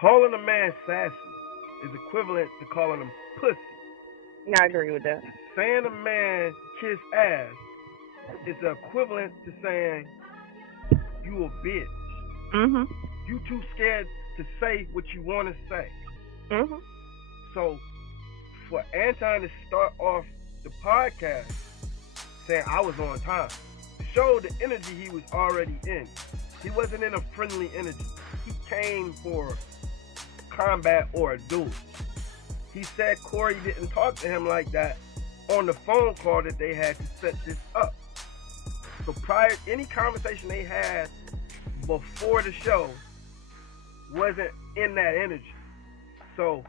Calling a man sassy is equivalent to calling him pussy. I agree with that. Saying a man kiss ass is the equivalent to saying you a bitch. Mhm. You too scared to say what you want to say. Mhm. So for Anton to start off the podcast saying I was on time showed the energy he was already in. He wasn't in a friendly energy. He came for combat or a duel. He said Corey didn't talk to him like that on the phone call that they had to set this up. So any conversation they had before the show wasn't in that energy. So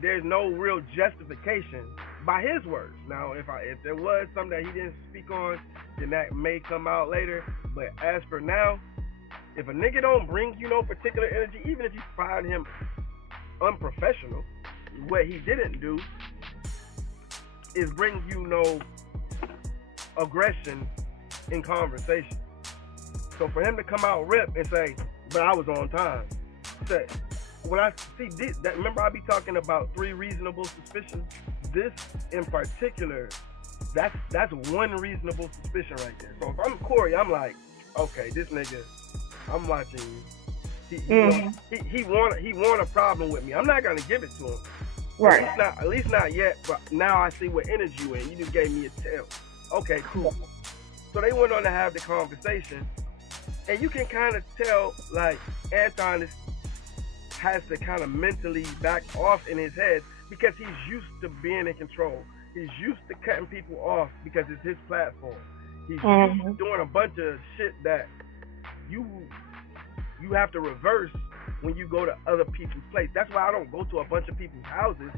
there's no real justification by his words. Now, if there was something that he didn't speak on, then that may come out later. But as for now, if a nigga don't bring you no particular energy, even if you find him unprofessional, what he didn't do is bring you no aggression in conversation. So for him to come out rip and say, but I was on time. Say, when I see this, remember I be talking about 3 reasonable suspicions? This in particular, that's one reasonable suspicion right there. So if I'm Corey, I'm like, okay, this nigga, I'm watching you. He want a problem with me. I'm not gonna give it to him. Right. At least not yet. But now I see what energy you in. You just gave me a tell. Okay, cool. So they went on to have the conversation, and you can kind of tell like Anton has to kind of mentally back off in his head because he's used to being in control. He's used to cutting people off because it's his platform. He's used to doing a bunch of shit that you have to reverse when you go to other people's place. That's why I don't go to a bunch of people's houses,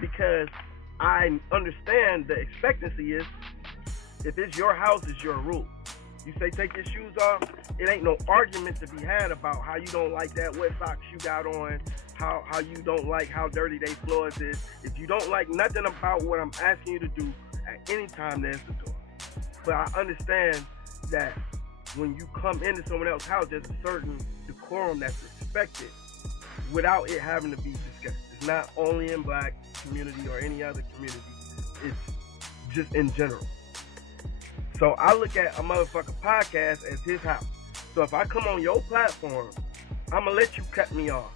because I understand the expectancy is if it's your house, it's your rule. You say take your shoes off, it ain't no argument to be had about how you don't like that wet socks you got on, how you don't like how dirty they floors is. If you don't like nothing about what I'm asking you to do, at any time there's the door. But I understand that when you come into someone else's house, there's a certain decorum that's expected without it having to be discussed. It's not only in black community or any other community. It's just in general. So I look at a motherfucking podcast as his house. So if I come on your platform, I'm going to let you cut me off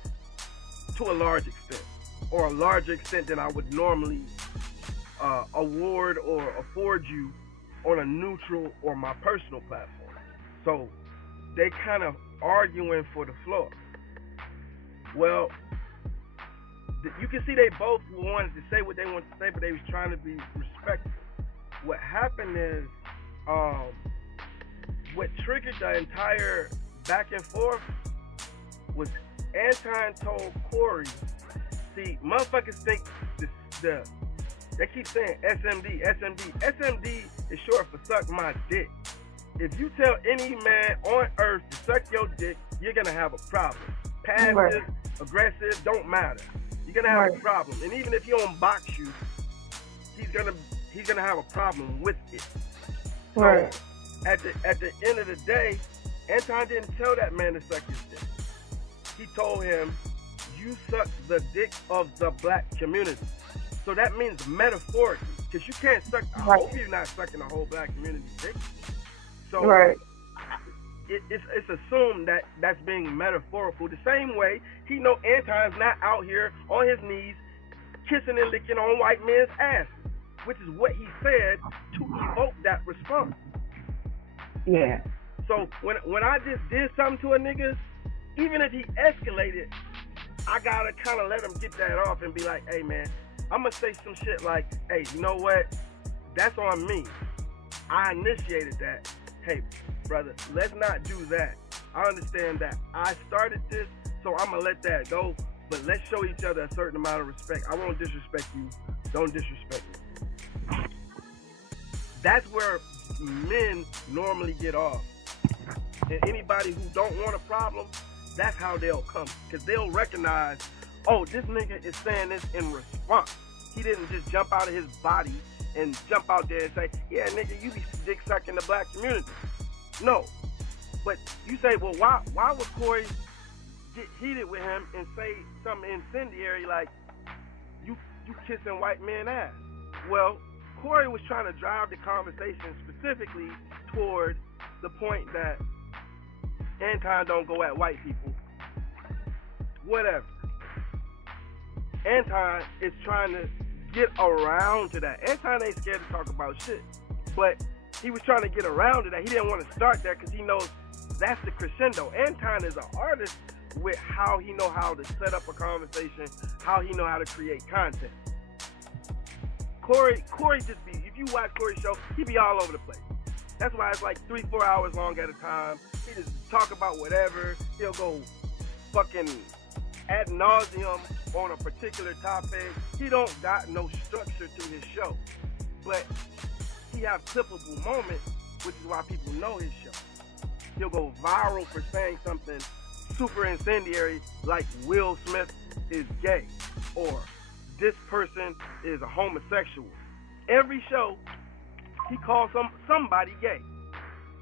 to a large extent, or a larger extent than I would normally award or afford you on a neutral or my personal platform. So they kind of arguing for the floor. Well, you can see they both wanted to say what they wanted to say, but they was trying to be respectful. What happened is, what triggered the entire back and forth was Anton told Corey, see, motherfuckers think they keep saying SMD. SMD is short for suck my dick. If you tell any man on earth to suck your dick, you're gonna have a problem. Passive, aggressive, don't matter. You're gonna have a problem. And even if he don't box you, he's gonna have a problem with it. So at the end of the day, Anton didn't tell that man to suck his dick. He told him, you suck the dick of the black community. So that means metaphorically, because you can't suck, I hope you're not sucking the whole black community dick. So it's assumed that that's being metaphorical. The same way he know Anton's not out here on his knees kissing and licking on white men's asses, which is what he said to evoke that response. Yeah. So when I just did something to a nigga, even if he escalated, I gotta kind of let him get that off and be like, hey man, I'm gonna say some shit like, hey, you know what? That's on me. I initiated that. Hey, brother, let's not do that. I understand that I started this, so I'm gonna let that go. But let's show each other a certain amount of respect. I won't disrespect you. Don't disrespect me. That's where men normally get off. And anybody who don't want a problem, that's how they'll come. Because they'll recognize, oh, this nigga is saying this in response. He didn't just jump out of his body and jump out there and say, yeah, nigga, you be dick sucking the black community. No. But you say, well, why would Corey heated with him and say something incendiary like, you kissing white men ass. Well, Corey was trying to drive the conversation specifically toward the point that Anton don't go at white people. Whatever. Anton is trying to get around to that. Anton ain't scared to talk about shit, but he was trying to get around to that. He didn't want to start there because he knows that's the crescendo. Anton is an artist with how he know how to set up a conversation, how he know how to create content. Corey just be, if you watch Corey's show, he be all over the place. That's why it's like 3-4 hours long at a time. He just talk about whatever. He'll go fucking ad nauseum on a particular topic. He don't got no structure to his show, but he have clippable moments, which is why people know his show. He'll go viral for saying something super incendiary like Will Smith is gay or this person is a homosexual. Every show, he calls somebody gay.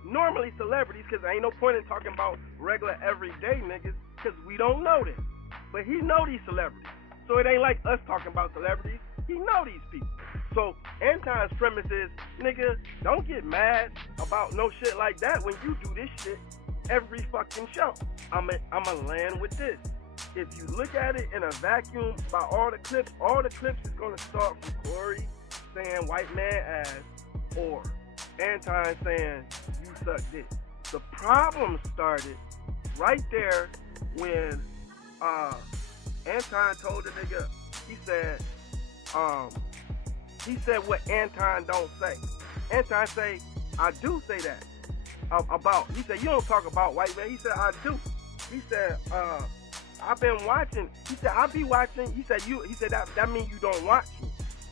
Normally celebrities, because there ain't no point in talking about regular everyday niggas, because we don't know them. But he know these celebrities. So it ain't like us talking about celebrities. He know these people. So Anton's premise is, nigga, don't get mad about no shit like that when you do this shit every fucking show. I'ma land with this. If you look at it in a vacuum by all the clips is gonna start from Corey saying white man ass or Anton saying you suck dick. The problem started right there when Anton told the nigga, he said what Anton don't say. Anton say, I do say that. He said, you don't talk about white man. He said, I do. He said, I've been watching. He said, I be watching. He said, that means you don't watch me.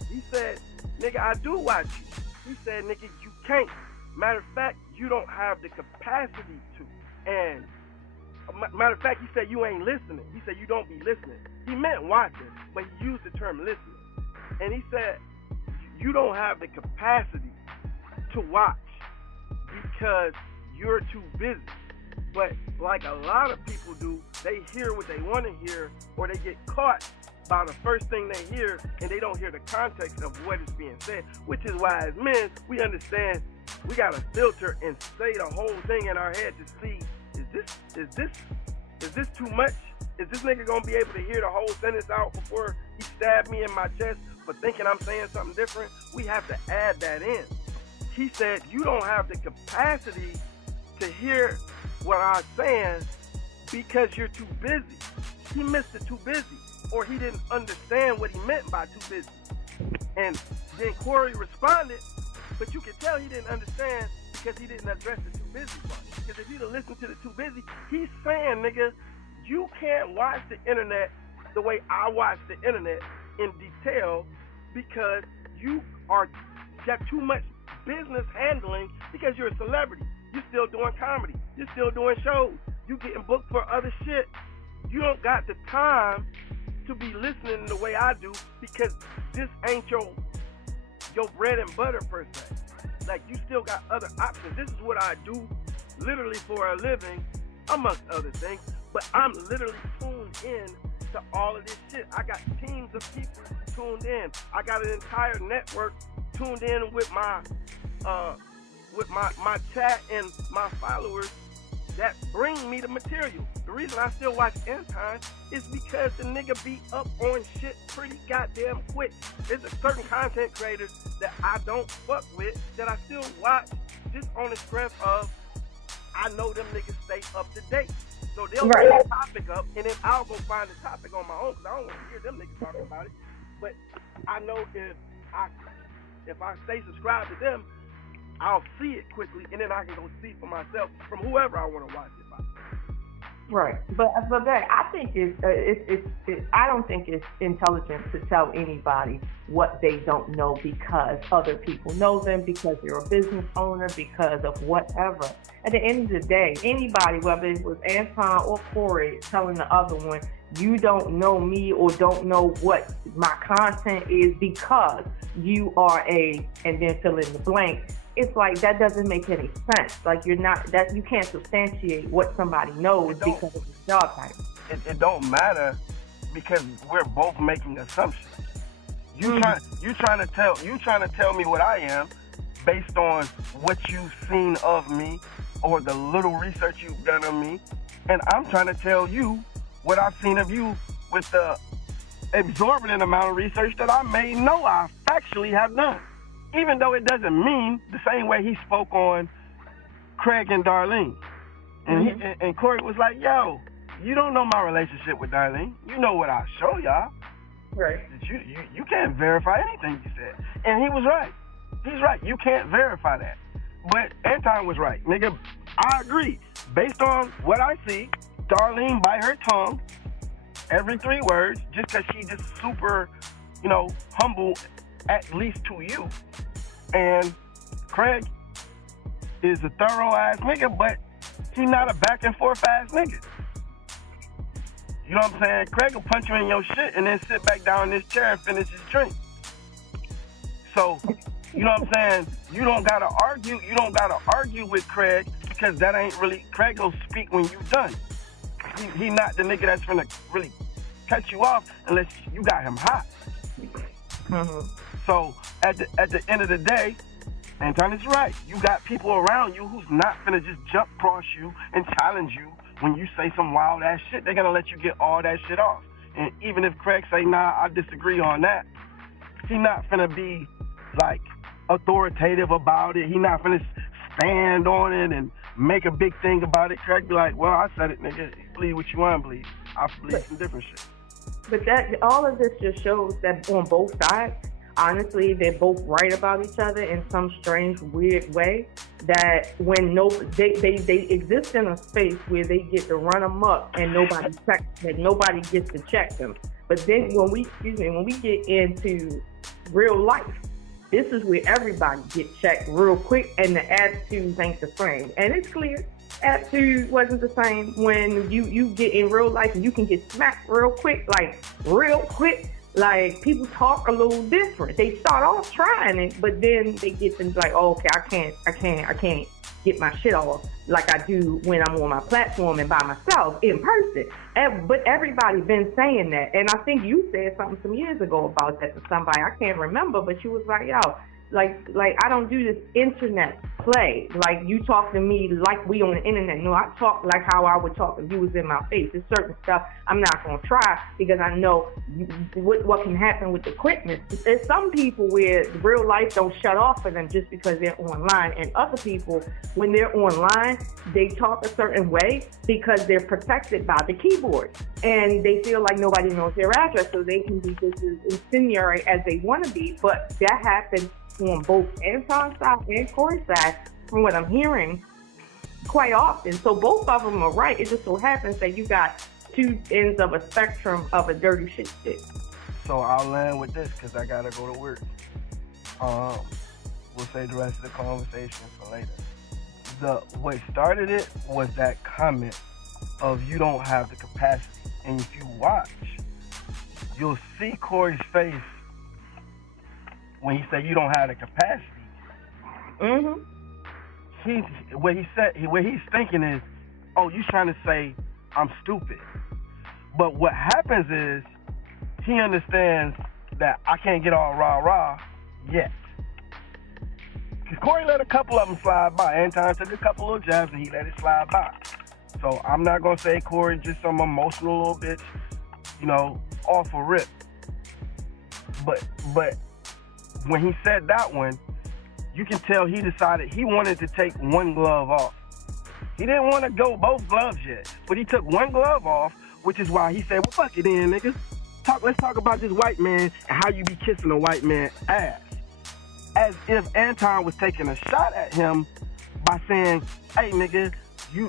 He said, nigga, I do watch you. He said, nigga, you can't. Matter of fact, you don't have the capacity to. And matter of fact, he said, you ain't listening. He said, you don't be listening. He meant watching, but he used the term listening. And he said, you don't have the capacity to watch because you're too busy. But like a lot of people do, they hear what they want to hear, or they get caught by the first thing they hear, and they don't hear the context of what is being said, which is why as men, we understand we got to filter and say the whole thing in our head to see, is this too much? Is this nigga gonna be able to hear the whole sentence out before he stabbed me in my chest for thinking I'm saying something different? We have to add that in. He said, you don't have the capacity to hear what I'm saying because you're too busy. He missed the too busy, or he didn't understand what he meant by too busy. And then Corey responded, but you can tell he didn't understand because he didn't address the too busy part. Because if you'd have listened to the too busy, he's saying, nigga, you can't watch the internet the way I watch the internet in detail because you got too much business handling because you're a celebrity. You're still doing comedy. You're still doing shows. You getting booked for other shit. You don't got the time to be listening the way I do because this ain't your bread and butter per se. Like, you still got other options. This is what I do literally for a living, amongst other things. But I'm literally tuned in to all of this shit. I got teams of people tuned in. I got an entire network tuned in with my chat and my followers that bring me the material. The reason I still watch Anton is because the nigga be up on shit pretty goddamn quick. There's a certain content creators that I don't fuck with that I still watch just on the strength of I know them niggas stay up to date. So they'll bring the topic up and then I'll go find the topic on my own because I don't want to hear them niggas talking about it. But I know if I stay subscribed to them, I'll see it quickly, and then I can go see for myself from whoever I want to watch it by. Right, but I think I don't think it's intelligent to tell anybody what they don't know because other people know them, because they're a business owner, because of whatever. At the end of the day, anybody, whether it was Anton or Corey, telling the other one, you don't know me or don't know what my content is because you are and then fill in the blank. It's like that doesn't make any sense. Like you can't substantiate what somebody knows because of the job title. it don't matter because we're both making assumptions. You trying to tell me what I am based on what you've seen of me or the little research you've done of me, and I'm trying to tell you what I've seen of you with the exorbitant amount of research that I may know I factually have done, even though it doesn't mean the same way he spoke on Craig and Darlene. And and Corey was like, yo, you don't know my relationship with Darlene. You know what I show y'all. Right. You can't verify anything you said. And he was right. He's right. You can't verify that. But Anton was right. Nigga, I agree. Based on what I see, Darlene bite her tongue every 3 words just because she just super, humble, at least to you. And Craig is a thorough ass nigga, but he's not a back and forth ass nigga. You know what I'm saying? Craig will punch you in your shit and then sit back down in his chair and finish his drink. So, you know what I'm saying? You don't gotta argue with Craig because that ain't really, Craig will speak when you done. He not the nigga that's gonna really cut you off unless you got him hot. So at the end of the day, Anton is right. You got people around you who's not gonna just jump across you and challenge you when you say some wild ass shit. They're gonna let you get all that shit off. And even if Craig say, nah, I disagree on that, he not gonna be like authoritative about it. He not gonna stand on it and make a big thing about it. Craig be like, well, I said it, nigga. Believe what you want to believe. I believe some different shit. But that all of this just shows that on both sides, honestly, they're both right about each other in some strange, weird way. That when they exist in a space where they get to run amok and nobody gets to check them. But then when we get into real life, this is where everybody gets checked real quick and the attitudes ain't the same. And it's clear attitude wasn't the same when you get in real life and you can get smacked real quick. Like people talk a little different. They start off trying it, but then they get to like, oh, okay, I can't get my shit off like I do when I'm on my platform and by myself in person. But everybody's been saying that. And I think you said something some years ago about that to somebody. I can't remember, but you was like, yo, like I don't do this internet play. Like you talk to me like we on the internet. No, I talk like how I would talk if you was in my face. There's certain stuff I'm not gonna try because I know what can happen with the quickness. There's some people where real life don't shut off for them just because they're online, and other people when they're online they talk a certain way because they're protected by the keyboard and they feel like nobody knows their address, so they can be just as incendiary as they want to be. But that happens on both Anton's side and Corey's side, from what I'm hearing, quite often. So both of them are right. It just so happens that you got 2 ends of a spectrum of a dirty shit stick. So I'll land with this because I gotta go to work. We'll save the rest of the conversation for later. What started it was that comment of you don't have the capacity. And if you watch, you'll see Corey's face when he said you don't have the capacity. What he's thinking is, oh, you trying to say I'm stupid. But what happens is he understands that I can't get all rah-rah yet. Because Corey let a couple of them slide by. Anton took a couple of jabs and he let it slide by. So I'm not going to say Corey just some emotional little bitch, off a rip. But when he said that one, you can tell he decided he wanted to take one glove off. He didn't want to go both gloves yet, but he took one glove off, which is why he said, well, fuck it then, niggas. Let's talk about this white man and how you be kissing a white man's ass. As if Anton was taking a shot at him by saying, hey, nigga, he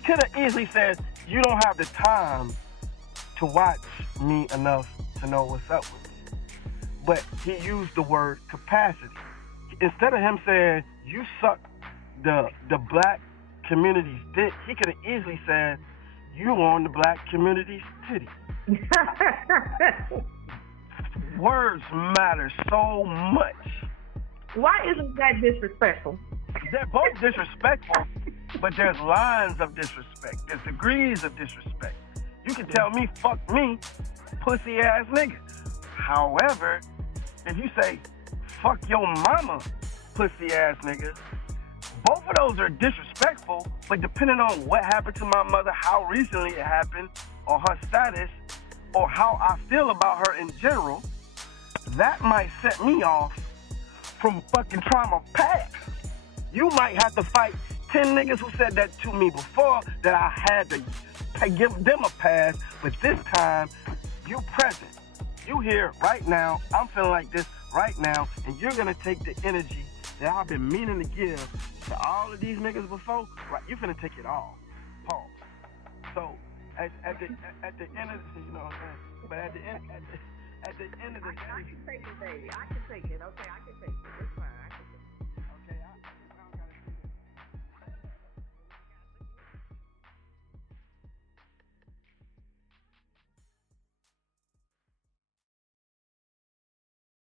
could have easily said, you don't have the time to watch me enough to know what's up with me. But he used the word capacity. Instead of him saying, you suck the black community's dick, he could have easily said, you on the black community's titty. Words matter so much. Why isn't that disrespectful? They're both disrespectful, But there's lines of disrespect. There's degrees of disrespect. You can tell me, fuck me, pussy ass nigga. However, if you say, fuck your mama, pussy ass nigga, both of those are disrespectful, but depending on what happened to my mother, how recently it happened, or her status, or how I feel about her in general, that might set me off from fucking trauma past. You might have to fight 10 niggas who said that to me before that I had to give them a pass, but this time, you present. You here right now. I'm feeling like this right now, and you're gonna take the energy that I've been meaning to give to all of these niggas before. Right, you're finna take it all. Pause. So at the end of the, you know what I'm saying? But at the end of the day, I can take it, baby. I can take it. Okay, I can take it.